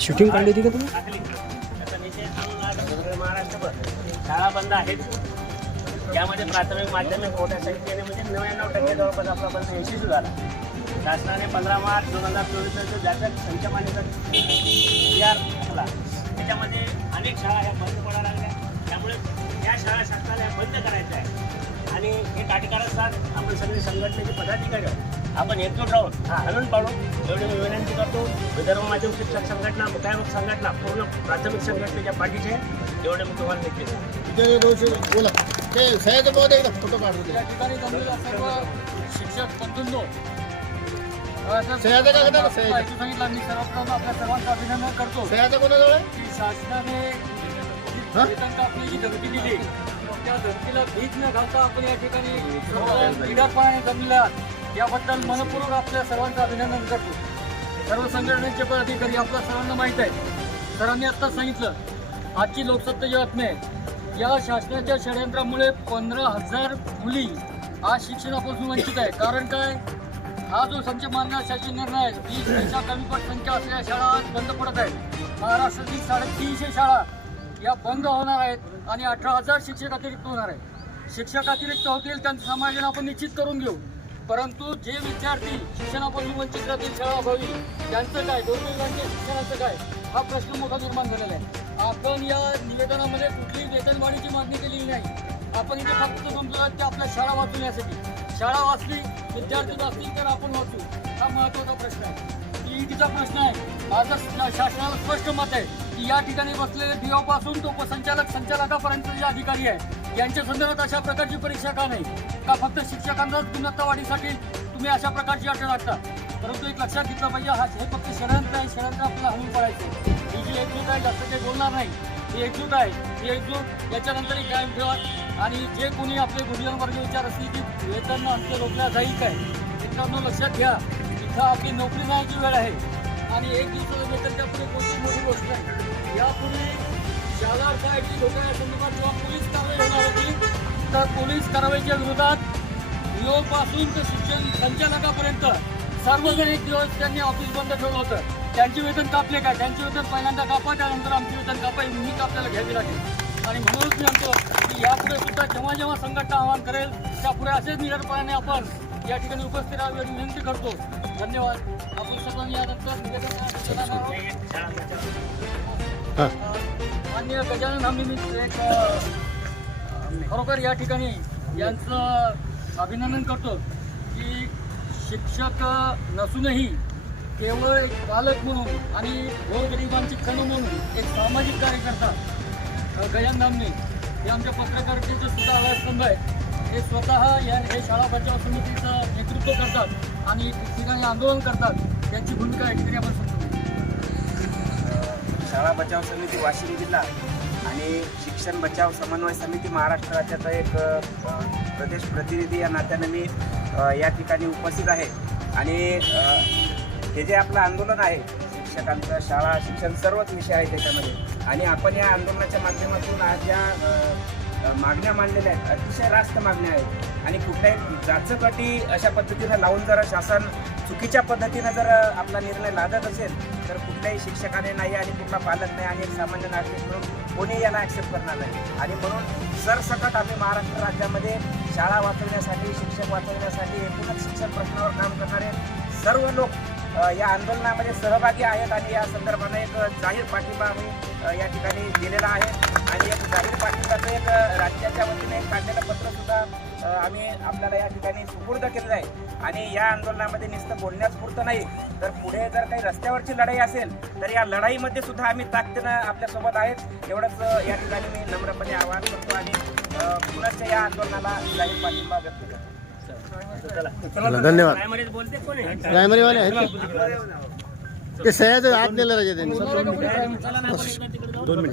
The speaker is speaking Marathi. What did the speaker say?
शूटिंग काढली होती का तुम्ही? आता निषेध म्हणून आज महाराष्ट्रभर शाळा बंद आहेत. यामध्ये प्राथमिक माध्यमिक मोठ्या संख्येने म्हणजे नव्याण्णव टक्के जवळपास आपला बंद यशस्वी झाला. शासनाने पंधरा मार्च दोन हजार चोवीसचा जागतिक संचमानीचा जी आर त्याच्यामध्ये अनेक शाळा ह्या बंद पडायला लागल्या. त्यामुळे या शाळा शासनाला बंद करायच्या आहे आणि हे काटेकार असतात आपण सगळे संघटनेचे पदाधिकारी आहोत. आपण एकजूट राहून हा हलून पाडू एवढी मी विनंती करतो. विदर्भ माध्यम शिक्षक संघटना मुख्यामक संघटना पूर्ण प्राथमिक संघटनेच्या पाठीचे आहे. एवढे मी तुम्हाला नक्की बोला. ते सह्याचं बहुत फोटो काढून या ठिकाणी सर्व शिक्षक बंधूंनो. सह्याचं काय सांगितलं मी सर्वप्रथम आपल्या सर्वांचं अभिनंदन करतो. सह्याचं कोणाजवळ आहे? की शासनाने कापण्याची धमकी दिली त्या धमकीला भीक न घालता आपण या ठिकाणी जमलेल्या. याबद्दल मनपूर्वक आपल्या सर्वांचं अभिनंदन करतो. सर्व संघटनेचे पदाधिकारी आपल्या सर्वांना माहीत आहे सरांनी आत्ताच सांगितलं आजची लोकसत्तेची बातमी आहे या शासनाच्या षडयंत्रामुळे पंधरा हजार मुली आज शिक्षणापासून वंचित आहे कारण काय? हा जो संच मानला शासन निर्णय आहे वीसपेक्षा कमी पट संख्या असलेल्या शाळा आज बंद पडत आहेत. महाराष्ट्रातील साडेतीनशे शाळा या बंद होणार आहेत आणि अठरा हजार शिक्षक अतिरिक्त होणार आहेत. शिक्षक अतिरिक्त होतील त्यांचं समायोजन आपण निश्चित करून घेऊ. परंतु जे विद्यार्थी शिक्षणापासून वंचित राहतील शाळाभावी त्यांचं काय? दुर्दैवांच्या शिक्षणाचं काय? हा प्रश्न मोठा निर्माण झालेला आहे. आपण या निवेदनामध्ये कुठलीही वेतनवाढीची मागणी केलेली नाही. आपण इथे फक्त समजूया की आपल्या शाळा वाचवण्यासाठी. शाळा वाचली विद्यार्थी वाचली तर आपण वाचू. हा महत्त्वाचा प्रश्न आहे. ईडीचा प्रश्न आहे. माझं शासनाला स्पष्ट मत आहे की या ठिकाणी बसलेले डीओ पासून तो संचालक संचालकापर्यंत जे अधिकारी आहे यांच्या संदर्भात अशा प्रकारची परीक्षा का नाही? का फक्त शिक्षकांनाच गुणवत्ता वाढीसाठी तुम्ही अशा प्रकारची अट लागता परंतु एक लक्षात घेतलं पाहिजे हा हे फक्त षडयंत्र आहे षडयंत्र आपल्याला हलवून पडायचं ही जी एकजूट आहे जास्त काही बोलणार नाही. ही एकजूट आहे ही एकजूट. याच्यानंतरही कायम ठेवा. आणि जे कोणी आपले गुरुजन वर्ग विचार असतील की वेतन अंत रोखल्या जाईल काय मित्रांनो लक्षात घ्या. इथं आपली नोकरी जाण्याची वेळ आहे. आणि एक दिवसाला वेतन त्यापुढे कोणती मोठी गोष्ट आहे यापूर्वी शाळा अडथळ्याची लोक या संदर्भात जेव्हा पोलीस कारवाई होणार होती तर पोलीस कारवाईच्या विरोधात पासून ते शिक्षण संचालकापर्यंत सार्वजनिक दिवस त्यांनी ऑफिस बंद ठेवलं होतं. त्यांचे वेतन कापले काय त्यांचे वेतन पहिल्यांदा कापा त्यानंतर आमचे वेतन कापा ही भूमिका आपल्याला घ्यावी लागेल. आणि म्हणूनच मी म्हणतो की यापुढे सुद्धा जेव्हा जेव्हा संघटना आवाहन करेल त्यापुढे असेच निरपणाने आपण या ठिकाणी उपस्थित राहावी अशी विनंती करतो. धन्यवाद. आपण सर्वांनी यानंतर. मान्य गजानन आम्ही एक खरोखर या ठिकाणी यांचं अभिनंदन करतो की शिक्षक नसूनही केवळ एक पालक म्हणून आणि गोरगरिबांची खण म्हणून एक सामाजिक कार्यकर्ता गजानन धामणे हे आमच्या पत्रकारितेचे सुद्धा आधारस्तंभ आहे. हे स्वतः या हे शाळा बचाव समितीचं नेतृत्व करतात आणि ठिकठिकाणी आंदोलन करतात त्यांची भूमिका या ठिकाणी आपण समजतो शाळा बचाव समिती वाशिम जिल्हा आणि शिक्षण बचाव समन्वय समिती महाराष्ट्र राज्याचा एक प्रदेश प्रतिनिधी या नात्याने मी या ठिकाणी उपस्थित आहे. आणि हे जे आपलं आंदोलन आहे शिक्षकांचं शाळा शिक्षण सर्वच विषय आहे त्याच्यामध्ये. आणि आपण या आंदोलनाच्या माध्यमातून आज या मागण्या मांडलेल्या आहेत. अतिशय रास्त मागण्या आहेत. आणि कुठल्याही जाचकटी अशा पद्धतीनं लावून जर शासन चुकीच्या पद्धतीनं जर आपला निर्णय लादत असेल तर कुठल्याही शिक्षकाने नाही आणि कुठला पालक नाही आणि एक सामान्य नागरिक म्हणून कोणी याला ॲक्सेप्ट करणार नाही. आणि म्हणून सरसकट आम्ही महाराष्ट्र राज्यामध्ये शाळा वाचवण्यासाठी शिक्षक वाचवण्यासाठी एकूणच शिक्षण प्रश्नावर काम करणारे सर्व लोक या आंदोलनामध्ये सहभागी आहेत आणि या संदर्भानं एक जाहीर पाठिंबा आम्ही या ठिकाणी दिलेला आहे. आणि एक जाहीर पाठिंबाचं एक राज्याच्या वतीने एक काढलेलं पत्र सुद्धा आम्ही आपल्याला या ठिकाणी सुपूर्द केलेलं आहे. आणि या आंदोलनामध्ये नुसतं बोलण्याच पुरतं नाही. तर पुढे जर काही रस्त्यावरची लढाई असेल तर या लढाईमध्ये सुद्धा आम्ही ताकदीनं आपल्यासोबत आहेत. एवढंच या ठिकाणी मी नम्रपणे आवाहन करतो आणि पुनश्च या आंदोलनाला जाहीर पाठिंबा व्यक्त करतो. धन्यवाद. प्रायमरीत बोलते कोण आहे? प्रायमरीवाले आहेत? ते सह्याचं आत नेलं राजा त्यांनी. चला ना आपण एकदा.